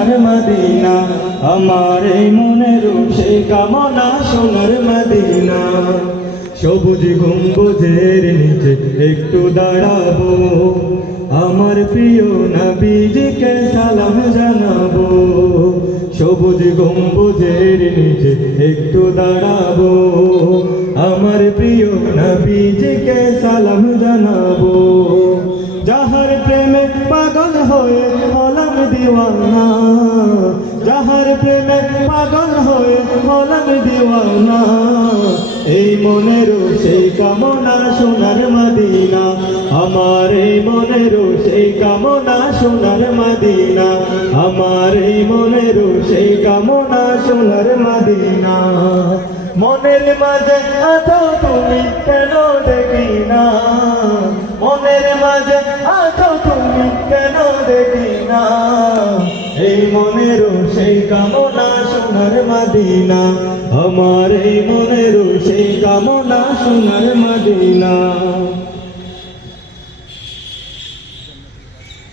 সোনার মদিনা, আমার এই মনের সেই কামনা সোনার মদিনা। সবুজ গম্বুজের নিচে একটু দাঁড়াবো, আমার প্রিয় নবীজিকে সালাম জানাব। সবুজ গম্বুজের নিচে একটু দাঁড়াবো, আমার প্রিয় নবীজিকে সালাম জানাব। যাহার প্রেমে পাগল হয়ে হলাম দিওয়ানা যাহার প্রেমে পাগল হয়ে হলাম দিওয়ানা। এই মনের সেই কামনা সোনার মদিনা। আমার এই মনের সেই কামনা সোনার মদিনা। আমার এই মনের সেই কামনা সোনার মদিনা। মনের মাঝে আছো তুমি কেন দেখি না মনের মাঝে আছো তুমি কেন দেখি সেই কামনা সোনার মদিনা আমার এই মনের সেই কামনা সোনার মদিনা।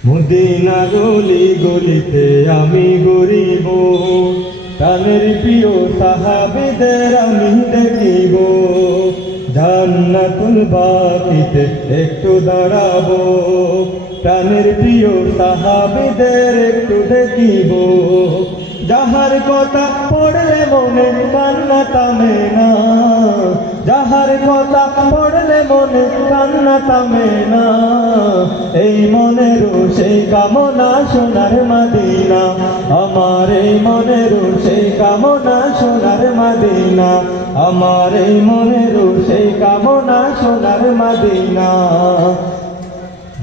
মদিনা গলি গলিতে আমি গরিব প্রাণের প্রিয় সাহাবিদের আমি দেখিব। জান্নাতুল বাকিতে একটু দাঁড়াবো প্রাণের প্রিয় সাহাবিদের একটু দেখিব। যাহার কথা পড়লে মনে কান্না থামে না। যাহার কথা পড়লে মনে কান্না থামে না। এই মনের সেই কামনা সোনার মাদিনা। আমার এই মনের সেই কামনা সোনার মাদিনা। আমার এই মনের সেই কামনা সোনার মাদিনা।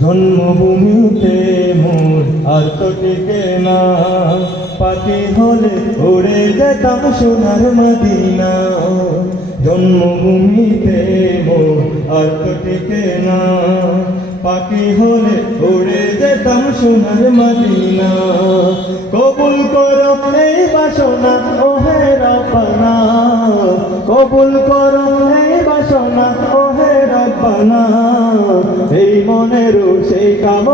জন্মভূমিতে মোর আর তো টিকে না পাখি হলে উড়ে যেতাম সোনার মদিনা। জন্মভূমিতে মোর আর তো টিকে না পাখি হলে উড়ে যেতাম সোনার মদিনা। কবুল করো এই বাসনা, ও হে কবুল করো এই বাসনা, ও হে রপনা এই মনের সেই সোনার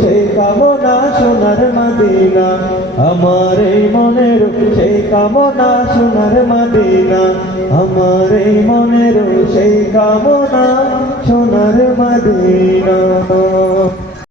সোনার মাদিনা। আমার এই মনের সেই কামনা সোনার মাদিনা। আমার এই মনের সেই কামনা সোনার মদিনা।